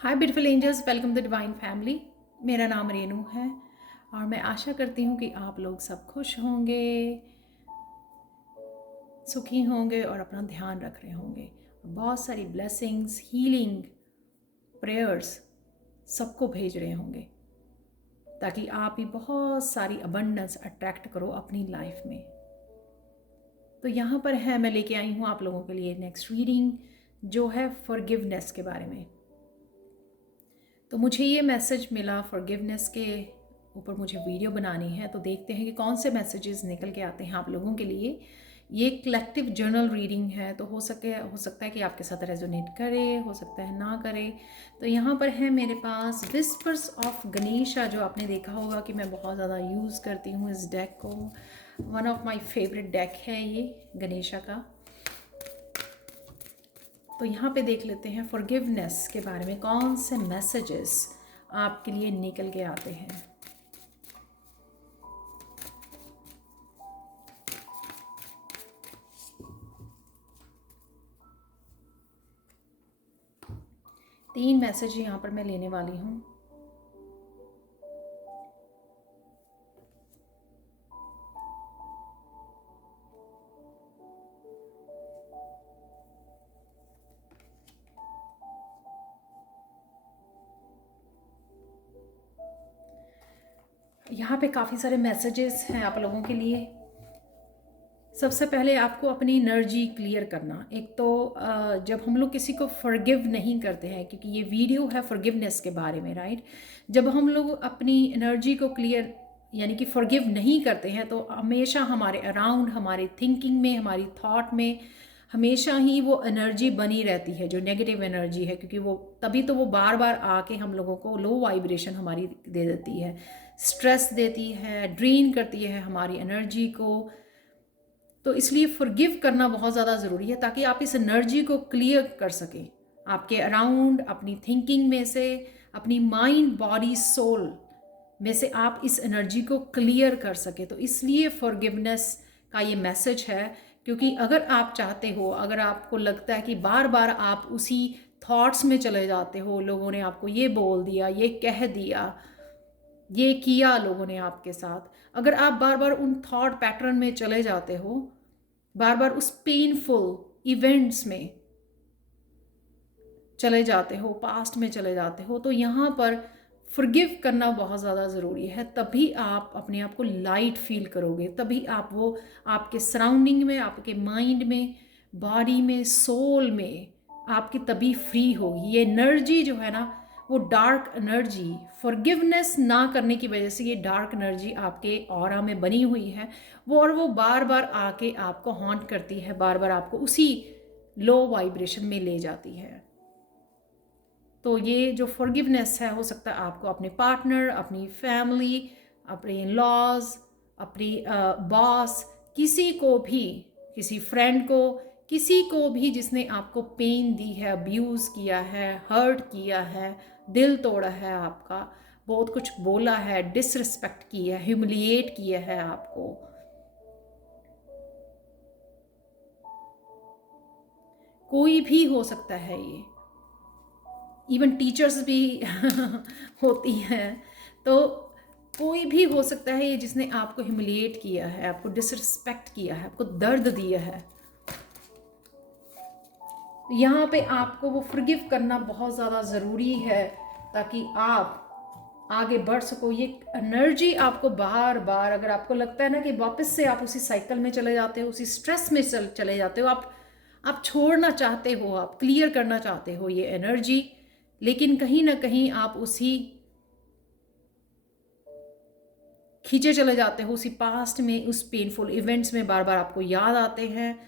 Hi beautiful angels, welcome to divine family. मेरा नाम रेनू है और मैं आशा करती हूँ कि आप लोग सब खुश होंगे, सुखी होंगे और अपना ध्यान रख रहे होंगे। बहुत सारी ब्लेसिंग्स, हीलिंग, प्रेयर्स सबको भेज रहे होंगे ताकि आप भी बहुत सारी अबंडेंस अट्रैक्ट करो अपनी लाइफ में। तो यहाँ पर है, मैं लेके आई हूँ आप लोगों के लिए नेक्स्ट रीडिंग जो है फॉरगिवनेस के बारे में। तो मुझे ये मैसेज मिला फॉरगिवनेस के ऊपर, मुझे वीडियो बनानी है। तो देखते हैं कि कौन से मैसेजेस निकल के आते हैं आप लोगों के लिए। ये कलेक्टिव जर्नल रीडिंग है, तो हो सकता है कि आपके साथ रेजोनेट करे, हो सकता है ना करे। तो यहाँ पर है मेरे पास विस्पर्स ऑफ गणेशा, जो आपने देखा होगा कि मैं बहुत ज़्यादा यूज़ करती हूँ इस डेक को। One of my favourite deck है ये गणेशा का। तो यहाँ पे देख लेते हैं फॉरगिवनेस के बारे में कौन से मैसेजेस आपके लिए निकल के आते हैं। तीन मैसेज यहाँ पर मैं लेने वाली हूँ। यहाँ पे काफ़ी सारे मैसेजेस हैं आप लोगों के लिए। सबसे पहले आपको अपनी एनर्जी क्लियर करना। एक तो जब हम लोग किसी को फॉरगिव नहीं करते हैं, क्योंकि ये वीडियो है फॉरगिवनेस के बारे में, राइट। जब हम लोग अपनी एनर्जी को क्लियर यानी कि फॉरगिव नहीं करते हैं, तो हमेशा हमारे अराउंड, हमारे थिंकिंग में, हमारी थॉट में हमेशा ही वो एनर्जी बनी रहती है जो नेगेटिव एनर्जी है, क्योंकि वो तभी तो वो बार बार आके हम लोगों को लो वाइब्रेशन हमारी दे देती है, स्ट्रेस देती है, ड्रेन करती है हमारी एनर्जी को। तो इसलिए फॉरगिव करना बहुत ज़्यादा ज़रूरी है ताकि आप इस एनर्जी को क्लियर कर सकें आपके अराउंड, अपनी थिंकिंग में से, अपनी माइंड, बॉडी, सोल में से आप इस एनर्जी को क्लियर कर सकें। तो इसलिए फॉरगिवनेस का ये मैसेज है, क्योंकि अगर आप चाहते हो, अगर आपको लगता है कि बार बार आप उसी थॉट्स में चले जाते हो, लोगों ने आपको ये बोल दिया, ये कह दिया, ये किया लोगों ने आपके साथ, अगर आप बार बार उन थॉट पैटर्न में चले जाते हो, बार बार उस पेनफुल इवेंट्स में चले जाते हो, पास्ट में चले जाते हो, तो यहाँ पर फॉरगिव करना बहुत ज़्यादा ज़रूरी है। तभी आप अपने आप को लाइट फील करोगे, तभी आप वो आपके सराउंडिंग में, आपके माइंड में, बॉडी में, सोल में आपकी तभी फ्री होगी। ये एनर्जी जो है ना, वो डार्क एनर्जी, फॉरगिवनेस ना करने की वजह से ये डार्क एनर्जी आपके ऑरा में बनी हुई है वो, और वो बार बार आके आपको हॉन्ट करती है, बार बार आपको उसी लो वाइब्रेशन में ले जाती है। तो ये जो फॉरगिवनेस है, हो सकता है आपको अपने पार्टनर, अपनी फैमिली, अपने इन लॉज, अपनी बॉस, किसी को भी, किसी फ्रेंड को, किसी को भी जिसने आपको पेन दी है, अब्यूज़ किया है, हर्ट किया है, दिल तोड़ा है आपका, बहुत कुछ बोला है, डिसरिस्पेक्ट की है, ह्यूमिलिएट किया है आपको, कोई भी हो सकता है ये, इवन टीचर्स भी होती हैं। तो कोई भी हो सकता है ये जिसने आपको ह्यूमिलिएट किया है, आपको डिसरिस्पेक्ट किया है, आपको दर्द दिया है। यहाँ पे आपको वो फॉरगिव करना बहुत ज़्यादा ज़रूरी है ताकि आप आगे बढ़ सको। ये एनर्जी आपको बार बार, अगर आपको लगता है ना कि वापस से आप उसी साइकिल में चले जाते हो, उसी स्ट्रेस में चले जाते हो, आप छोड़ना चाहते हो, आप क्लियर करना चाहते हो ये एनर्जी, लेकिन कहीं ना कहीं आप उसी खींचे चले जाते हो, उसी पास्ट में, उस पेनफुल इवेंट्स में बार बार आपको याद आते हैं,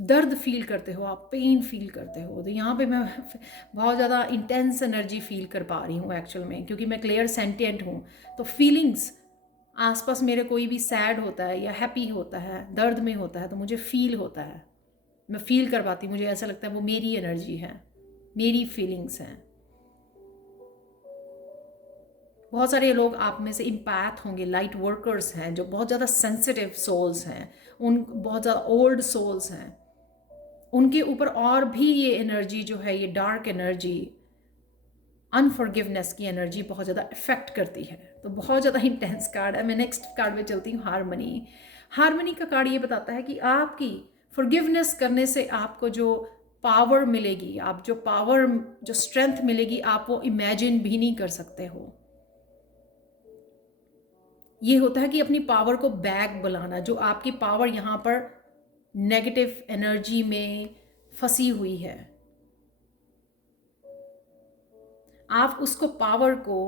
दर्द फील करते हो, आप पेन फील करते हो। तो यहाँ पे मैं बहुत ज़्यादा इंटेंस एनर्जी फील कर पा रही हूँ एक्चुअल में, क्योंकि मैं क्लियर सेंटिएंट हूँ। तो फीलिंग्स, आसपास मेरे कोई भी सैड होता है या हैप्पी होता है, दर्द में होता है, तो मुझे फील होता है, मैं फील कर पाती हूँ, मुझे ऐसा लगता है वो मेरी एनर्जी है, मेरी फीलिंग्स हैं। बहुत सारे लोग आप में से इम्पैथ होंगे, लाइट वर्कर्स हैं, जो बहुत ज़्यादा सेंसिटिव सोल्स हैं, उन बहुत ज़्यादा ओल्ड सोल्स हैं, उनके ऊपर और भी ये एनर्जी जो है, ये डार्क एनर्जी अनफॉरगिवनेस की एनर्जी बहुत ज़्यादा इफेक्ट करती है। तो बहुत ज़्यादा इंटेंस कार्ड है। मैं नेक्स्ट कार्ड में चलती हूँ, हारमनी। हारमनी का कार्ड ये बताता है कि आपकी फॉरगिवनेस करने से आपको जो पावर मिलेगी, आप जो पावर, जो स्ट्रेंथ मिलेगी, आप वो इमेजिन भी नहीं कर सकते हो। ये होता है कि अपनी पावर को बैक बुलाना, जो आपकी पावर यहाँ पर नेगेटिव एनर्जी में फंसी हुई है, आप उसको पावर को,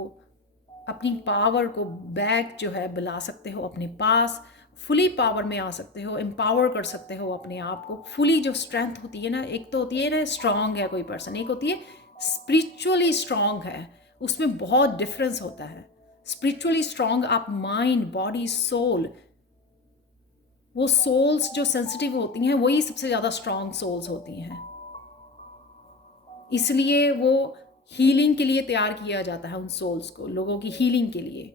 अपनी पावर को बैक जो है बुला सकते हो अपने पास, फुली पावर में आ सकते हो, एम्पावर कर सकते हो अपने आप को फुली। जो स्ट्रेंथ होती है ना, एक तो होती है ना स्ट्रांग है कोई पर्सन, एक होती है स्पिरिचुअली स्ट्रांग है, उसमें बहुत डिफरेंस होता है। स्पिरिचुअली स्ट्रांग आप माइंड, बॉडी, सोल, वो सोल्स जो सेंसिटिव होती हैं वही सबसे ज़्यादा स्ट्रांग सोल्स होती हैं, इसलिए वो हीलिंग के लिए तैयार किया जाता है उन सोल्स को, लोगों की हीलिंग के लिए।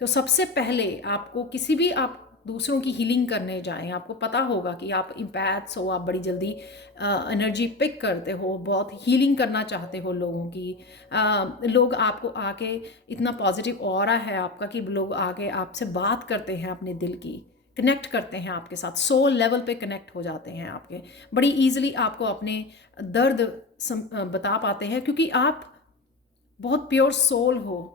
तो सबसे पहले आपको किसी भी, आप दूसरों की हीलिंग करने जाएं, आपको पता होगा कि आप इम्पैथ्स हो, आप बड़ी जल्दी एनर्जी पिक करते हो, बहुत हीलिंग करना चाहते हो लोगों की। लोग आपको आके, इतना पॉजिटिव ऑरा है आपका कि लोग आके आपसे बात करते हैं अपने दिल की, कनेक्ट करते हैं आपके साथ, सोल लेवल पे कनेक्ट हो जाते हैं आपके, बड़ी ईजिली आपको अपने दर्द बता पाते हैं, क्योंकि आप बहुत प्योर सोल हो,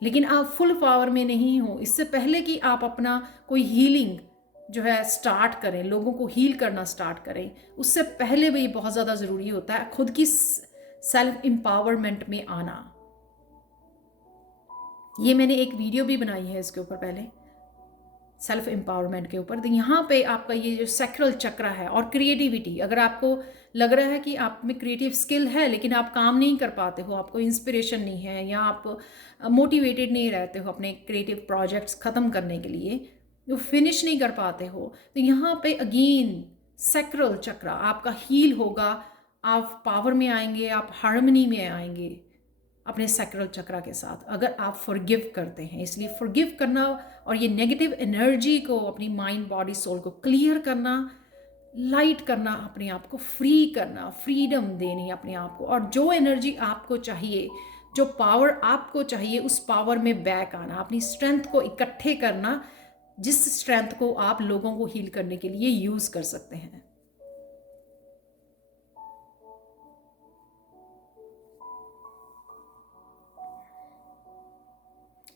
लेकिन आप फुल पावर में नहीं हो। इससे पहले कि आप अपना कोई हीलिंग जो है स्टार्ट करें, लोगों को हील करना स्टार्ट करें, उससे पहले भी बहुत ज़्यादा ज़रूरी होता है खुद की सेल्फ एम्पावरमेंट में आना। ये मैंने एक वीडियो भी बनाई है इसके ऊपर पहले, सेल्फ एम्पावरमेंट के ऊपर। तो यहाँ पे आपका ये जो सैक्रल चक्र है और क्रिएटिविटी, अगर आपको लग रहा है कि आप में क्रिएटिव स्किल है लेकिन आप काम नहीं कर पाते हो, आपको इंस्पिरेशन नहीं है, या आप मोटिवेटेड नहीं रहते हो अपने क्रिएटिव प्रोजेक्ट्स ख़त्म करने के लिए, जो फिनिश नहीं कर पाते हो, तो यहाँ पे अगेन सैक्रल चक्र आपका हील होगा, आप पावर में आएंगे, आप हार्मनी में आएंगे अपने सैक्रल चक्र के साथ, अगर आप फॉरगिव करते हैं। इसलिए फॉरगिव करना और ये नेगेटिव एनर्जी को, अपनी माइंड, बॉडी, सोल को क्लियर करना, लाइट करना, अपने आप को फ्री करना, फ्रीडम देनी अपने आप को, और जो एनर्जी आपको चाहिए, जो पावर आपको चाहिए, उस पावर में बैक आना, अपनी स्ट्रेंथ को इकट्ठे करना, जिस स्ट्रेंथ को आप लोगों को हील करने के लिए यूज़ कर सकते हैं।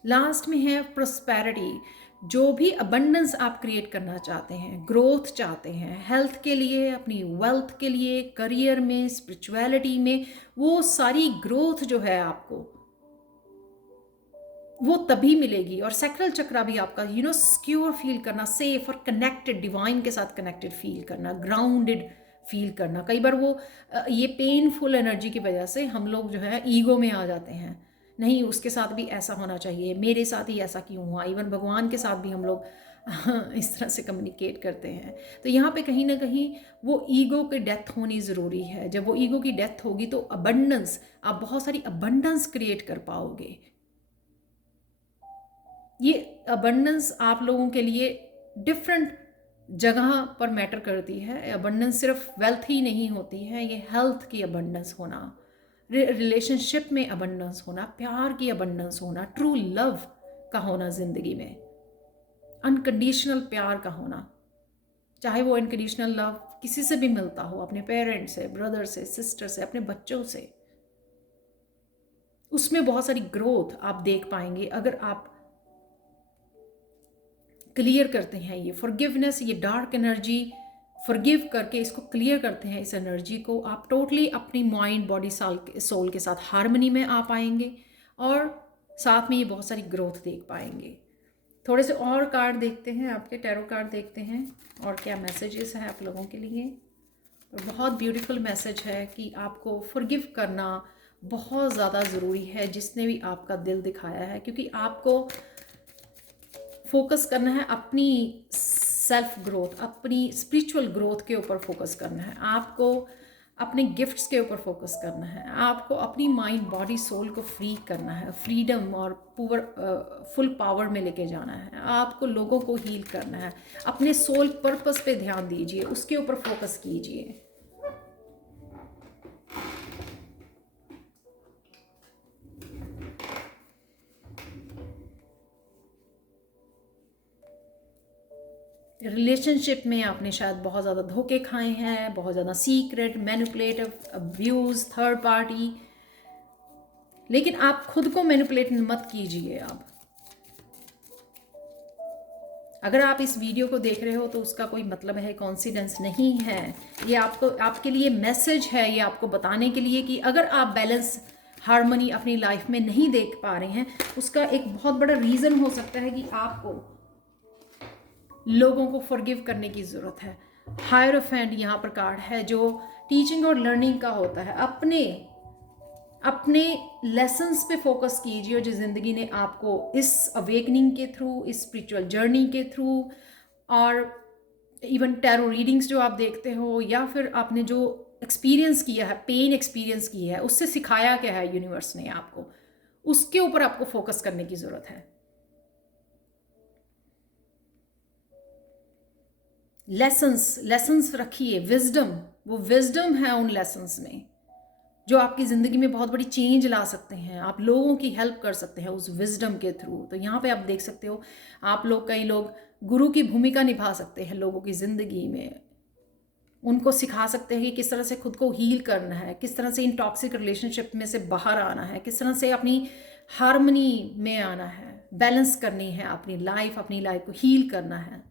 लास्ट में है प्रोस्पेरिटी, जो भी अबंडेंस आप क्रिएट करना चाहते हैं, ग्रोथ चाहते हैं, हेल्थ के लिए, अपनी वेल्थ के लिए, करियर में, स्पिरिचुअलिटी में, वो सारी ग्रोथ जो है आपको वो तभी मिलेगी। और सैक्रल चक्र भी आपका सिक्योर फील करना, सेफ और कनेक्टेड, डिवाइन के साथ कनेक्टेड फील करना, ग्राउंडेड फील करना। कई बार वो ये पेनफुल एनर्जी की वजह से हम लोग जो है ईगो में आ जाते हैं, नहीं उसके साथ भी ऐसा होना चाहिए, मेरे साथ ही ऐसा क्यों हुआ। इवन भगवान के साथ भी हम लोग इस तरह से कम्युनिकेट करते हैं। तो यहाँ पे कहीं ना कहीं वो ईगो की डेथ होनी ज़रूरी है। जब वो ईगो की डेथ होगी तो अबंडेंस, आप बहुत सारी अबंडेंस क्रिएट कर पाओगे। ये अबंडेंस आप लोगों के लिए डिफरेंट जगह पर मैटर करती है। अबंडेंस सिर्फ वेल्थ ही नहीं होती है, ये हेल्थ की अबंडेंस होना, रिलेशनशिप में अबंडेंस होना, प्यार की अबंडेंस होना, ट्रू लव का होना, ज़िंदगी में अनकंडीशनल प्यार का होना, चाहे वो अनकंडीशनल लव किसी से भी मिलता हो, अपने पेरेंट्स से, ब्रदर से, सिस्टर से, अपने बच्चों से, उसमें बहुत सारी ग्रोथ आप देख पाएंगे अगर आप क्लियर करते हैं ये फॉरगिवनेस, ये डार्क एनर्जी फॉरगिव करके इसको क्लियर करते हैं। इस एनर्जी को आप टोटली अपनी माइंड, बॉडी, सोल के साथ हार्मनी में आ पाएंगे, और साथ में ये बहुत सारी ग्रोथ देख पाएंगे। थोड़े से और कार्ड देखते हैं, आपके टैरो कार्ड देखते हैं और क्या मैसेजेस हैं आप लोगों के लिए। तो बहुत ब्यूटीफुल मैसेज है कि आपको फॉरगिव करना बहुत ज़्यादा ज़रूरी है, जिसने भी आपका दिल दिखाया है, क्योंकि आपको फोकस करना है अपनी सेल्फ ग्रोथ, अपनी स्पिरिचुअल ग्रोथ के ऊपर फोकस करना है, आपको अपने गिफ्ट्स के ऊपर फोकस करना है, आपको अपनी माइंड, बॉडी, सोल को फ्री करना है, फ्रीडम और फुल पावर में लेके जाना है, आपको लोगों को हील करना है, अपने सोल पर्पस पे ध्यान दीजिए, उसके ऊपर फोकस कीजिए। रिलेशनशिप में आपने शायद बहुत ज़्यादा धोखे खाए हैं, बहुत ज़्यादा secret, manipulative, abuse, third party, लेकिन आप खुद को मैनिपुलेट मत कीजिए। आप अगर आप इस वीडियो को देख रहे हो तो उसका कोई मतलब है, कॉन्सिडेंस नहीं है। ये आपके लिए मैसेज है, ये आपको बताने के लिए कि अगर आप बैलेंस, हार्मनी अपनी लाइफ में नहीं देख पा रहे हैं, उसका एक बहुत बड़ा रीज़न हो सकता है कि आपको लोगों को फॉरगिव करने की ज़रूरत है। हायरोफेंट यहाँ पर कार्ड है जो टीचिंग और लर्निंग का होता है। अपने लेसन्स पे फोकस कीजिए, और जो ज़िंदगी ने आपको इस अवेकनिंग के थ्रू, इस स्पिरिचुअल जर्नी के थ्रू, और इवन टैरो रीडिंग्स जो आप देखते हो, या फिर आपने जो एक्सपीरियंस किया है, पेन एक्सपीरियंस किया है, उससे सिखाया क्या है यूनिवर्स ने आपको, उसके ऊपर आपको फोकस करने की ज़रूरत है। लेसन्स रखिए, विजडम, वो विजडम है उन लेसन्स में जो आपकी ज़िंदगी में बहुत बड़ी चेंज ला सकते हैं। आप लोगों की हेल्प कर सकते हैं उस विजडम के थ्रू। तो यहाँ पे आप देख सकते हो, आप लोग, कई लोग गुरु की भूमिका निभा सकते हैं लोगों की ज़िंदगी में। उनको सिखा सकते हैं कि किस तरह से खुद को हील करना है, किस तरह से इन टॉक्सिक रिलेशनशिप में से बाहर आना है, किस तरह से अपनी हार्मनी में आना है, बैलेंस करनी है अपनी लाइफ को हील करना है।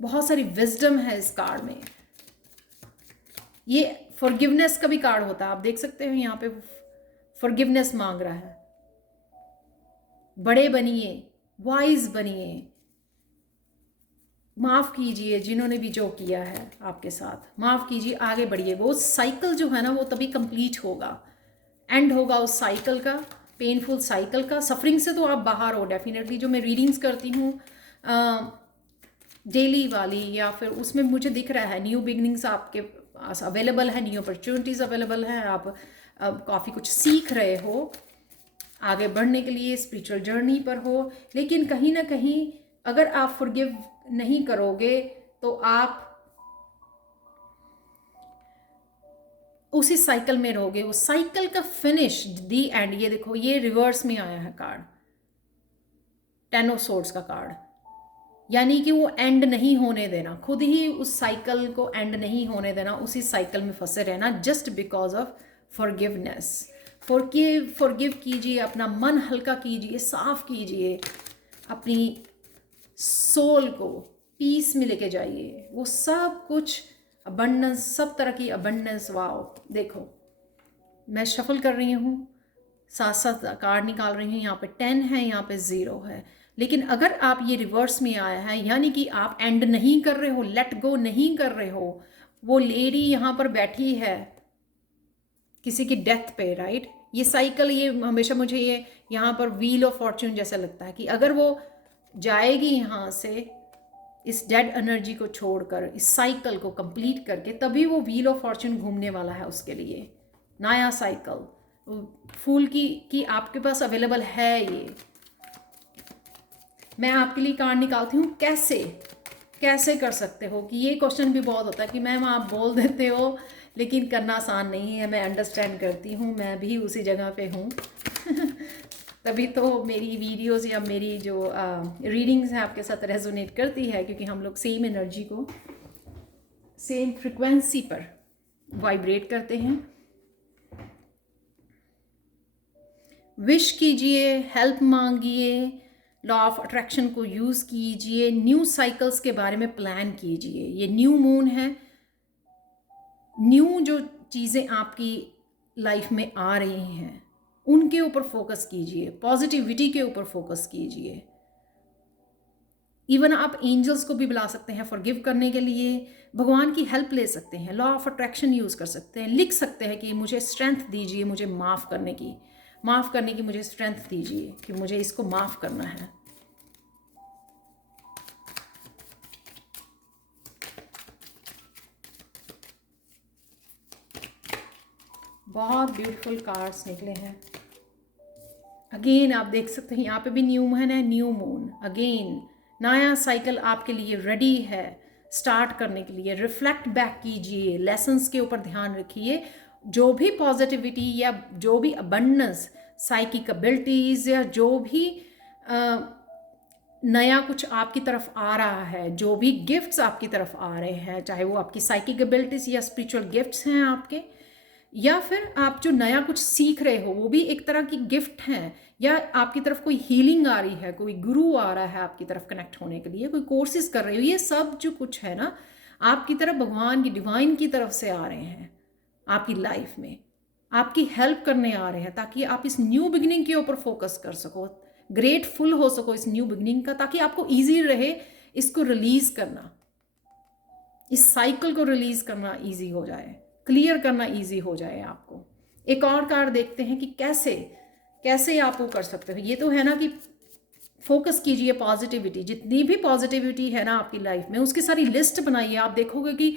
बहुत सारी विजडम है इस कार्ड में। ये फॉरगिवनेस का भी कार्ड होता है, आप देख सकते हो यहाँ पे फॉरगिवनेस मांग रहा है। बड़े बनिए, वाइज बनिए, माफ़ कीजिए जिन्होंने भी जो किया है आपके साथ, माफ़ कीजिए, आगे बढ़िए। वो साइकिल जो है ना, वो तभी कंप्लीट होगा, एंड होगा उस साइकिल का, पेनफुल साइकिल का। सफरिंग से तो आप बाहर हो डेफिनेटली। जो मैं रीडिंग्स करती हूँ डेली वाली, या फिर उसमें मुझे दिख रहा है न्यू बिगनिंग्स आपके पास अवेलेबल है, न्यू अपॉर्चुनिटीज़ अवेलेबल है। आप अब काफ़ी कुछ सीख रहे हो, आगे बढ़ने के लिए स्पिरिचुअल जर्नी पर हो। लेकिन कहीं ना कहीं अगर आप फॉरगिव नहीं करोगे तो आप उसी साइकिल में रहोगे। उस साइकिल का फिनिश, दी एंड, ये देखो, ये रिवर्स में आया है कार्ड, 10 ऑफ सोर्ड्स का कार्ड, यानी कि वो एंड नहीं होने देना, खुद ही उस साइकिल को एंड नहीं होने देना, उसी साइकिल में फंसे रहना, just because of forgiveness. Forgive कीजिए, अपना मन हल्का कीजिए, साफ कीजिए, अपनी सोल को पीस में लेके जाइए। वो सब कुछ अबंडेंस, सब तरह की अबंडेंस। वाओ, देखो मैं शफल कर रही हूँ, साथ साथ कार्ड निकाल रही हूँ। यहाँ पे 10 है, यहाँ पे 0 है। लेकिन अगर आप, ये रिवर्स में आया है, यानी कि आप एंड नहीं कर रहे हो, लेट गो नहीं कर रहे हो। वो लेडी यहाँ पर बैठी है किसी की डेथ पे, राइट। ये साइकिल, ये हमेशा मुझे ये यहाँ पर व्हील ऑफ फॉर्च्यून जैसा लगता है कि अगर वो जाएगी यहाँ से इस डेड एनर्जी को छोड़कर, इस साइकिल को कंप्लीट करके, तभी वो व्हील ऑफ फॉर्च्यून घूमने वाला है उसके लिए, नया साइकिल। फूल की आपके पास अवेलेबल है। ये मैं आपके लिए कार्ड निकालती हूँ, कैसे कर सकते हो, कि ये क्वेश्चन भी बहुत होता है कि मैम आप बोल देते हो लेकिन करना आसान नहीं है। मैं अंडरस्टैंड करती हूँ, मैं भी उसी जगह पे हूँ तभी तो मेरी वीडियोस या मेरी जो रीडिंग्स हैं आपके साथ रेजोनेट करती है, क्योंकि हम लोग सेम एनर्जी को, सेम फ्रिक्वेंसी पर वाइब्रेट करते हैं। विश कीजिए, हेल्प मांगिए, लॉ ऑफ अट्रैक्शन को यूज़ कीजिए, न्यू साइकिल्स के बारे में प्लान कीजिए। ये न्यू मून है, न्यू जो चीज़ें आपकी लाइफ में आ रही हैं उनके ऊपर फोकस कीजिए, पॉजिटिविटी के ऊपर फोकस कीजिए। इवन आप एंजल्स को भी बुला सकते हैं फॉरगिव करने के लिए, भगवान की हेल्प ले सकते हैं, लॉ ऑफ अट्रैक्शन यूज़ कर सकते हैं, लिख सकते हैं कि मुझे स्ट्रेंथ दीजिए, मुझे माफ़ करने की मुझे स्ट्रेंथ दीजिए, कि मुझे इसको माफ़ करना है। बहुत ब्यूटीफुल कार्ड्स निकले हैं। अगेन आप देख सकते हैं यहाँ पे भी न्यू मून है, न्यू मून, अगेन नया साइकिल आपके लिए रेडी है स्टार्ट करने के लिए। रिफ्लेक्ट बैक कीजिए, लेसन्स के ऊपर ध्यान रखिए। जो भी पॉजिटिविटी या जो भी अबंडेंस, साइकिक एबिलिटीज़, या जो भी नया कुछ आपकी तरफ आ रहा है, जो भी गिफ्ट्स आपकी तरफ आ रहे हैं, चाहे वो आपकी साइकिक एबिलिटीज़ या स्पिरिचुअल गिफ्ट्स हैं आपके, या फिर आप जो नया कुछ सीख रहे हो वो भी एक तरह की गिफ्ट हैं, या आपकी तरफ कोई हीलिंग आ रही है, कोई गुरु आ रहा है आपकी तरफ कनेक्ट होने के लिए, कोई कोर्सेज कर रहे हो, ये सब जो कुछ है ना आपकी तरफ भगवान की डिवाइन की तरफ से आ रहे हैं आपकी लाइफ में, आपकी हेल्प करने आ रहे हैं, ताकि आप इस न्यू बिगिनिंग के ऊपर फोकस कर सको, ग्रेटफुल हो सको इस न्यू बिगिनिंग का, ताकि आपको ईजी रहे इसको रिलीज करना, इस साइकिल को रिलीज करना ईजी हो जाए, क्लियर करना ईजी हो जाए आपको। एक और कार्ड देखते हैं कि कैसे कैसे आप वो कर सकते हो। ये तो है ना कि फोकस कीजिए पॉजिटिविटी, जितनी भी पॉजिटिविटी है ना आपकी लाइफ में उसकी सारी लिस्ट बनाइए। आप देखोगे कि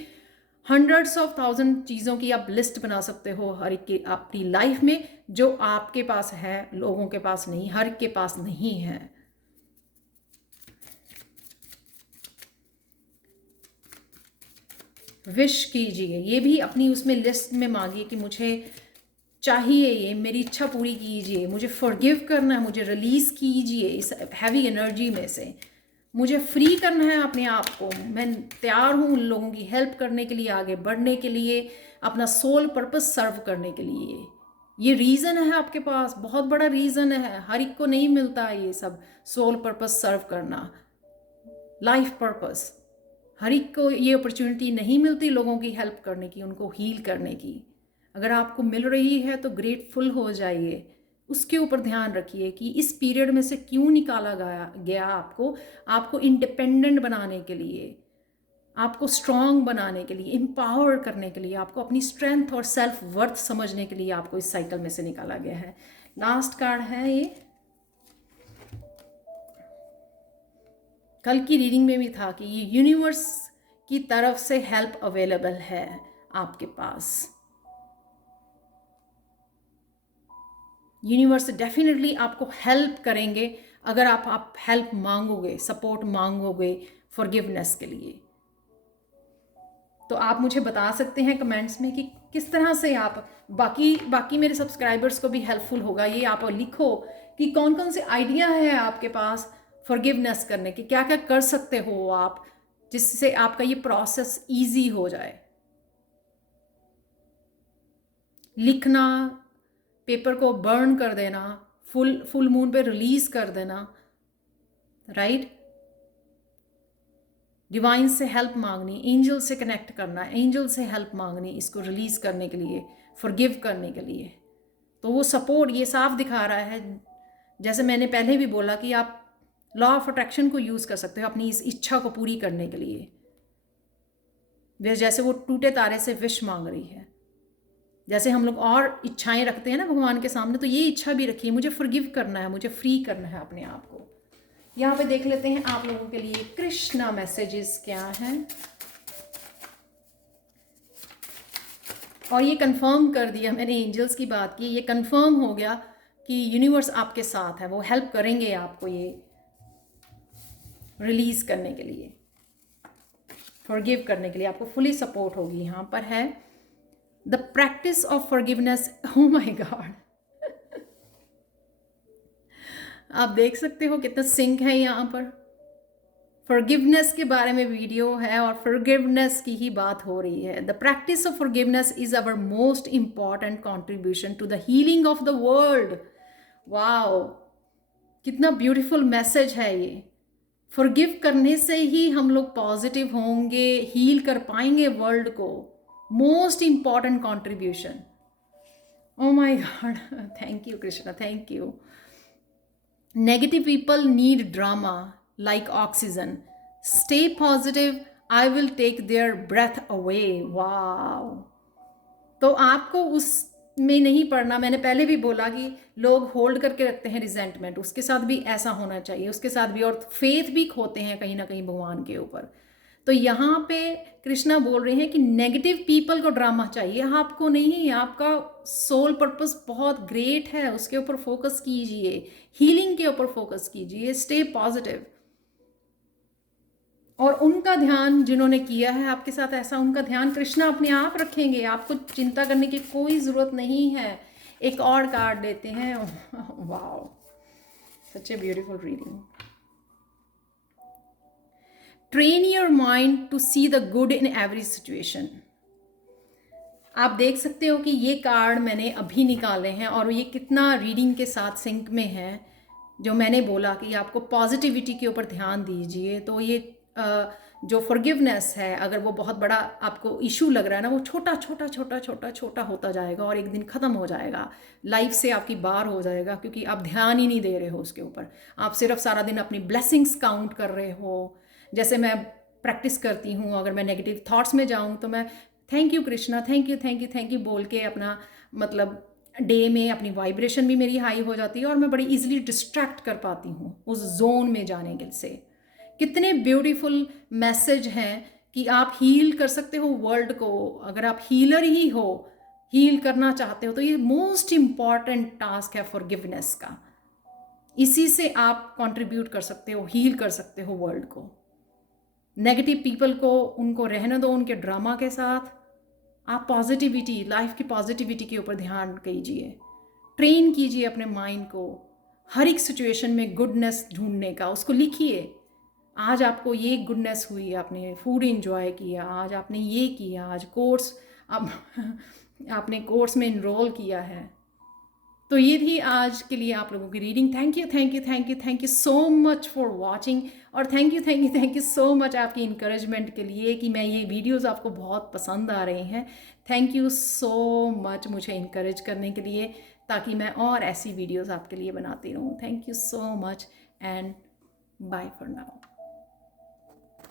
हंड्रेड्स ऑफ थाउजेंड चीज़ों की आप लिस्ट बना सकते हो हर एक की अपनी लाइफ में, जो आपके पास है, लोगों के पास नहीं, हर एक के पास नहीं है। विश कीजिए, ये भी अपनी उसमें लिस्ट में मांगिए कि मुझे चाहिए, ये मेरी इच्छा पूरी कीजिए, मुझे फॉरगिव करना है, मुझे रिलीज़ कीजिए इस हैवी एनर्जी में से, मुझे फ्री करना है अपने आप को। मैं तैयार हूँ उन लोगों की हेल्प करने के लिए, आगे बढ़ने के लिए, अपना सोल पर्पस सर्व करने के लिए। ये रीज़न है आपके पास, बहुत बड़ा रीज़न है, हर एक को नहीं मिलता ये सब, सोल पर्पस सर्व करना, लाइफ पर्पस। हर एक को ये अपॉर्चुनिटी नहीं मिलती लोगों की हेल्प करने की, उनको हील करने की। अगर आपको मिल रही है तो ग्रेटफुल हो जाइए, उसके ऊपर ध्यान रखिए कि इस पीरियड में से क्यों निकाला गया आपको इंडिपेंडेंट बनाने के लिए, आपको स्ट्रॉन्ग बनाने के लिए, एम्पावर करने के लिए, आपको अपनी स्ट्रेंथ और सेल्फ वर्थ समझने के लिए आपको इस साइकिल में से निकाला गया है। लास्ट कार्ड है ये, कल की रीडिंग में भी था कि ये यूनिवर्स की तरफ से हेल्प अवेलेबल है आपके पास। यूनिवर्स डेफिनेटली आपको हेल्प करेंगे अगर आप हेल्प मांगोगे, सपोर्ट मांगोगे फॉरगिवनेस के लिए। तो आप मुझे बता सकते हैं कमेंट्स में कि किस तरह से आप बाकी मेरे सब्सक्राइबर्स को भी हेल्पफुल होगा। ये आप लिखो कि कौन कौन से आइडिया है आपके पास फॉरगिवनेस करने के, क्या क्या कर सकते हो आप जिससे आपका ये प्रोसेस ईजी हो जाए। लिखना, पेपर को बर्न कर देना, फुल मून पे रिलीज कर देना, राइट। डिवाइन से हेल्प मांगनी, एंजल से कनेक्ट करना, एंजल से हेल्प मांगनी इसको रिलीज करने के लिए, फॉरगिव करने के लिए। तो वो सपोर्ट ये साफ दिखा रहा है, जैसे मैंने पहले भी बोला कि आप लॉ ऑफ अट्रैक्शन को यूज़ कर सकते हो अपनी इस इच्छा को पूरी करने के लिए। जैसे वो टूटे तारे से विश मांग रही है, जैसे हम लोग और इच्छाएं रखते हैं ना भगवान के सामने, तो ये इच्छा भी रखिए, मुझे फॉरगिव करना है, मुझे फ्री करना है अपने आप को। यहाँ पे देख लेते हैं आप लोगों के लिए कृष्णा मैसेजेस क्या हैं। और ये कंफर्म कर दिया मैंने, एंजल्स की बात की, ये कंफर्म हो गया कि यूनिवर्स आपके साथ है, वो हेल्प करेंगे आपको ये रिलीज करने के लिए, फॉरगिव करने के लिए, आपको फुली सपोर्ट होगी। यहाँ पर है the practice of forgiveness. Oh my God, आप देख सकते हो कितना सिंक है यहाँ पर। फॉरगिवनेस के बारे में वीडियो है और फॉरगिवनेस की ही बात हो रही है। The practice of forgiveness is our most important contribution to the healing of the world. Wow, कितना ब्यूटीफुल मैसेज है ये। फॉरगिव करने से ही हम लोग पॉजिटिव होंगे, हील कर पाएंगे वर्ल्ड को। Most important contribution. Oh my God, thank you Krishna, thank you. Negative people need drama like oxygen. Stay positive, I will take their breath away. Wow. तो आपको उसमें नहीं पड़ना। मैंने पहले भी बोला कि लोग होल्ड करके रखते हैं रिजेंटमेंट, उसके साथ भी ऐसा होना चाहिए, उसके साथ भी, और फेथ भी खोते हैं कहीं ना कहीं भगवान के ऊपर। तो यहाँ पे कृष्णा बोल रहे हैं कि नेगेटिव पीपल को ड्रामा चाहिए, आपको नहीं। आपका सोल पर्पस बहुत ग्रेट है, उसके ऊपर फोकस कीजिए, हीलिंग के ऊपर फोकस कीजिए, स्टे पॉजिटिव। और उनका ध्यान जिन्होंने किया है आपके साथ ऐसा, उनका ध्यान कृष्णा अपने आप रखेंगे, आपको चिंता करने की कोई ज़रूरत नहीं है। एक और कार्ड लेते हैं। Wow, such a beautiful reading. Train your mind to see the good in every situation. आप देख सकते हो कि ये कार्ड मैंने अभी निकाले हैं और ये कितना रीडिंग के साथ सिंक में है। जो मैंने बोला कि आपको पॉजिटिविटी के ऊपर ध्यान दीजिए, तो ये जो फॉरगिवनेस है, अगर वो बहुत बड़ा आपको इशू लग रहा है ना, वो छोटा छोटा छोटा छोटा छोटा होता जाएगा और एक दिन ख़त्म हो जाएगा, लाइफ से आपकी बार हो जाएगा, क्योंकि आप ध्यान ही नहीं दे रहे हो उसके ऊपर। आप सिर्फ सारा दिन अपनी ब्लेसिंग्स काउंट कर रहे हो। जैसे मैं प्रैक्टिस करती हूँ, अगर मैं नेगेटिव थॉट्स में जाऊँ तो मैं thank you Krishna, thank you thank you thank you बोल के अपना मतलब डे में अपनी वाइब्रेशन भी मेरी हाई हो जाती है और मैं बड़ी इजीली डिस्ट्रैक्ट कर पाती हूँ उस जोन में जाने के से। कितने ब्यूटीफुल मैसेज हैं कि आप हील कर सकते हो वर्ल्ड को। अगर आप हीलर ही हो, हील करना चाहते हो, तो ये मोस्ट इम्पॉर्टेंट टास्क है फॉरगिवनेस का। इसी से आप कंट्रीब्यूट कर सकते हो, हील कर सकते हो वर्ल्ड को। नेगेटिव पीपल को उनको रहने दो उनके ड्रामा के साथ। आप पॉजिटिविटी, लाइफ की पॉजिटिविटी के ऊपर ध्यान कीजिए, ट्रेन कीजिए अपने माइंड को हर एक सिचुएशन में गुडनेस ढूंढने का। उसको लिखिए, आज आपको ये गुडनेस हुई, आपने फूड एंजॉय किया, आज आपने ये किया, आज कोर्स आपने कोर्स में इनरोल किया है। तो ये थी आज के लिए आप लोगों की reading. Thank you thank you thank you thank you so much for watching, और thank you thank you thank you so much आपकी इनकरेजमेंट के लिए कि मैं ये वीडियोस आपको बहुत पसंद आ रहे हैं। थैंक यू सो मच मुझे इनकरेज करने के लिए, ताकि मैं और ऐसी वीडियोस आपके लिए बनाती रहूँ। Thank you so much and bye for now.